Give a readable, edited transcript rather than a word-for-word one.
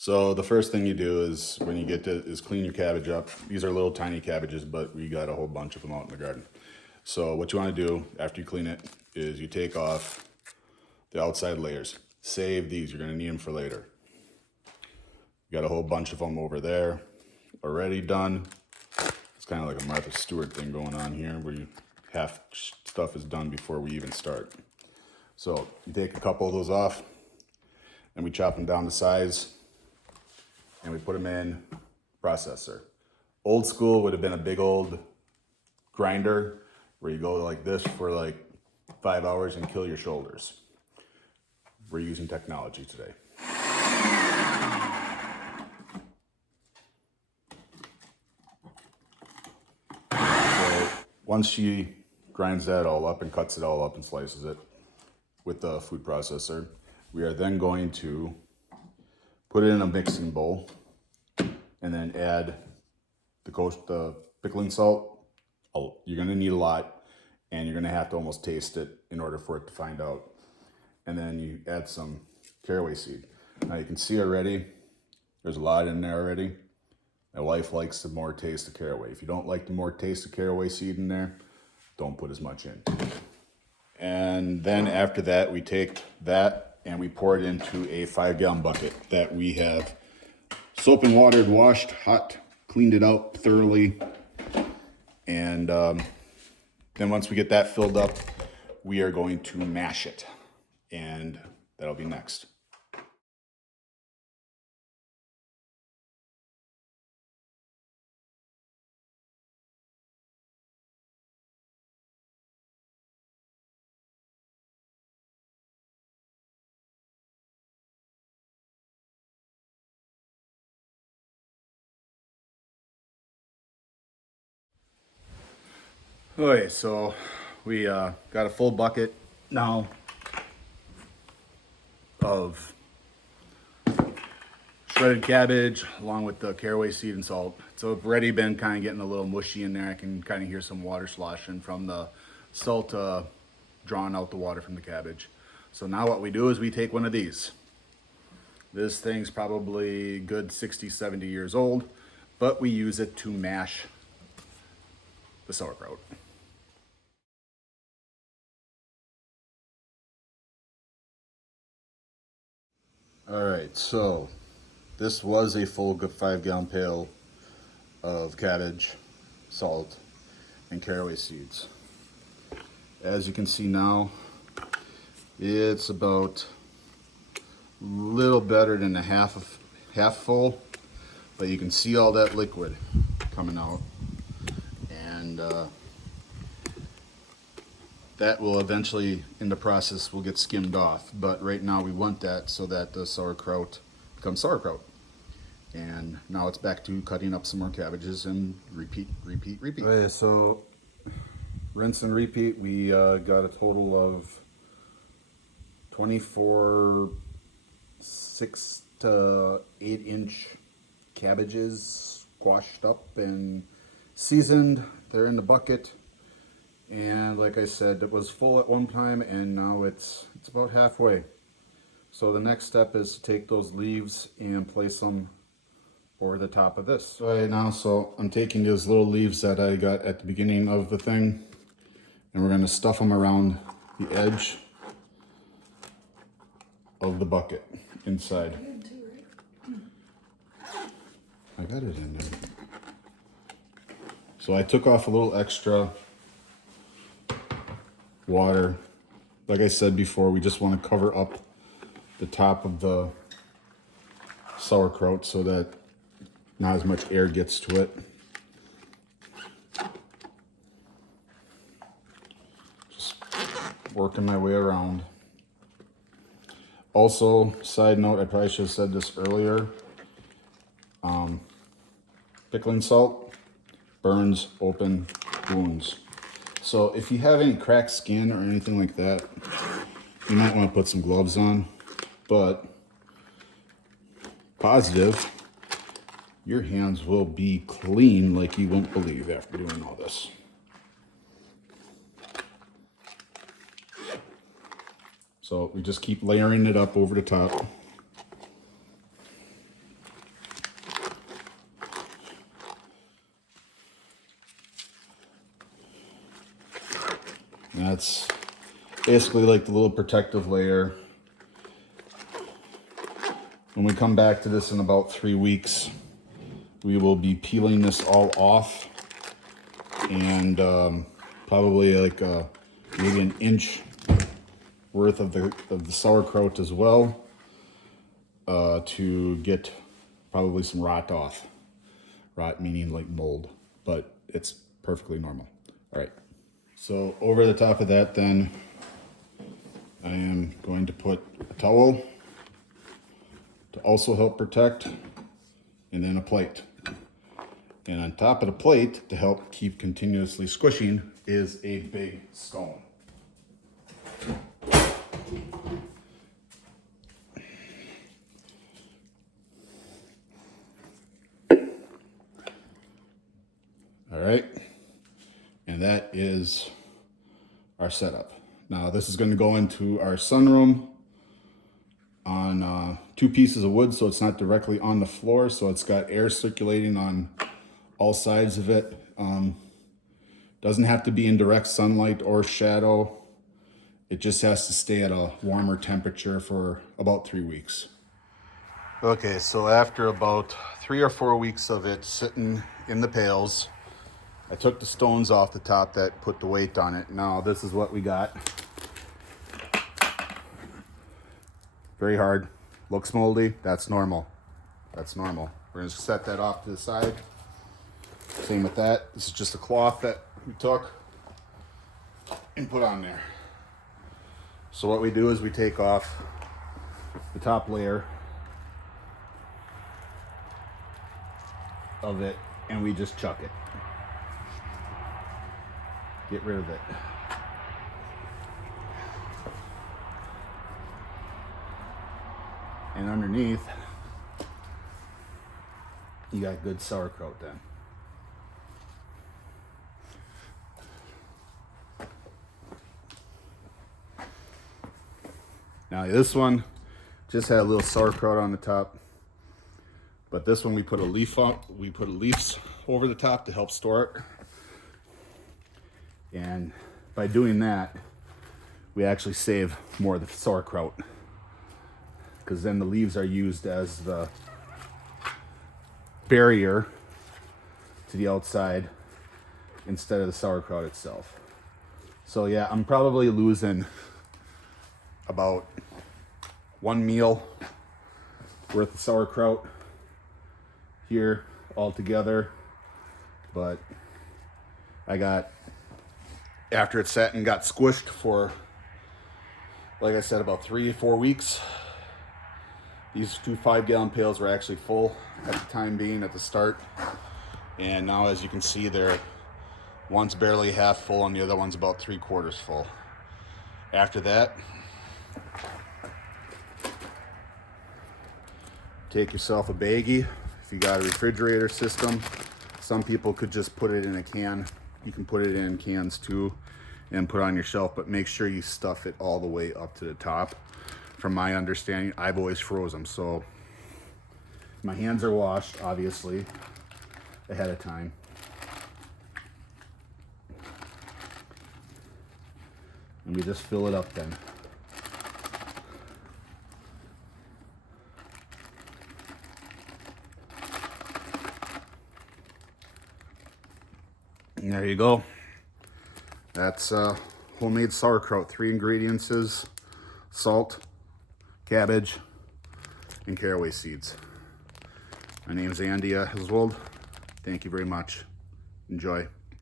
So the first thing you do is when you get to is clean your cabbage up. These are little tiny cabbages, but we got a whole bunch of them out in the garden. So what you want to do after you clean it is you take off the outside layers. Save these, you're going to need them for later. You got a whole bunch of them over there already done. It's kind of like a Martha Stewart thing going on here where half stuff is done before we even start. So you take a couple of those off and we chop them down to size and we put them in processor. Old school would have been a big old grinder where you go like this for like 5 hours and kill your shoulders. We're using technology today. So once she grinds that all up and cuts it all up and slices it with the food processor, we are then going to put it in a mixing bowl and then add the pickling salt. You're gonna need a lot and you're gonna have to almost taste it in order for it to find out. And then you add some caraway seed. Now you can see already, there's a lot in there already. My wife likes the more taste of caraway. If you don't like the more taste of caraway seed in there, don't put as much in. And then after that, we take that and we pour it into a 5-gallon bucket that we have soap and watered, washed, hot, cleaned it out thoroughly. And then once we get that filled up, we are going to mash it. And that'll be next. Okay, so we got a full bucket now of shredded cabbage along with the caraway seed and salt. So it's already been kind of getting a little mushy in there. I can kind of hear some water sloshing from the salt drawing out the water from the cabbage. So now what we do is we take one of these. This thing's probably good 60, 70 years old, but we use it to mash the sauerkraut. All right, so this was a full 5-gallon pail of cabbage, salt, and caraway seeds. As you can see now, it's about a little better than half full, but you can see all that liquid coming out, and that will eventually, in the process, will get skimmed off. But right now we want that so that the sauerkraut becomes sauerkraut. And now it's back to cutting up some more cabbages and repeat. Okay, so rinse and repeat. We got a total of 24 6 to 8 inch cabbages squashed up and seasoned. They're in the bucket. And like I said, it was full at one time and now it's about halfway. So the next step is to take those leaves and place them over the top of this. Right now, so I'm taking those little leaves that I got at the beginning of the thing and we're going to stuff them around the edge of the bucket inside. I got it in there. So I took off a little extra water. Like I said before, we just want to cover up the top of the sauerkraut so that not as much air gets to it. Just working my way around. Also, side note, I probably should have said this earlier. Pickling salt burns open wounds. So if you have any cracked skin or anything like that, you might want to put some gloves on. But positive, your hands will be clean like you won't believe after doing all this. So we just keep layering it up over the top. And that's basically like the little protective layer. When we come back to this in about 3 weeks, we will be peeling this all off, and probably like maybe an inch worth of the sauerkraut as well, to get probably some rot off. Rot meaning like mold, but it's perfectly normal. All right. So over the top of that, then I am going to put a towel to also help protect, and then a plate. And on top of the plate, to help keep continuously squishing, is a big stone. All right, and that is our setup. Now this is going to go into our sunroom on 2 pieces of wood, so it's not directly on the floor, so it's got air circulating on all sides of it. Doesn't have to be in direct sunlight or shadow. It just has to stay at a warmer temperature for about 3 weeks. Okay, so after about 3 or 4 weeks of it sitting in the pails, I took the stones off the top that put the weight on it. Now this is what we got. Very hard, looks moldy, that's normal. That's normal. We're gonna set that off to the side. Same with that. This is just a cloth that we took and put on there. So what we do is we take off the top layer of it and we just chuck it. Get rid of it. And underneath, you got good sauerkraut then. Now this one just had a little sauerkraut on the top, but this one we put a leaf on. We put leaves over the top to help store it. And by doing that, we actually save more of the sauerkraut, because then the leaves are used as the barrier to the outside instead of the sauerkraut itself. So yeah, I'm probably losing about 1 meal worth of sauerkraut here altogether, but I got, after it sat and got squished for, like I said, about 3 or 4 weeks, these 2 5-gallon pails were actually full at the time being at the start, and now as you can see, one's barely half full and the other one's about 3/4 full. After that, take yourself a baggie. If you got a refrigerator system, some people could just put it in a can. You can put it in cans too and put it on your shelf, but make sure you stuff it all the way up to the top. From my understanding, I've always froze them, so my hands are washed, obviously, ahead of time. And we just fill it up then. And there you go. That's homemade sauerkraut. 3 ingredients is salt, cabbage, and caraway seeds. My name is Andy Heswold. Thank you very much. Enjoy.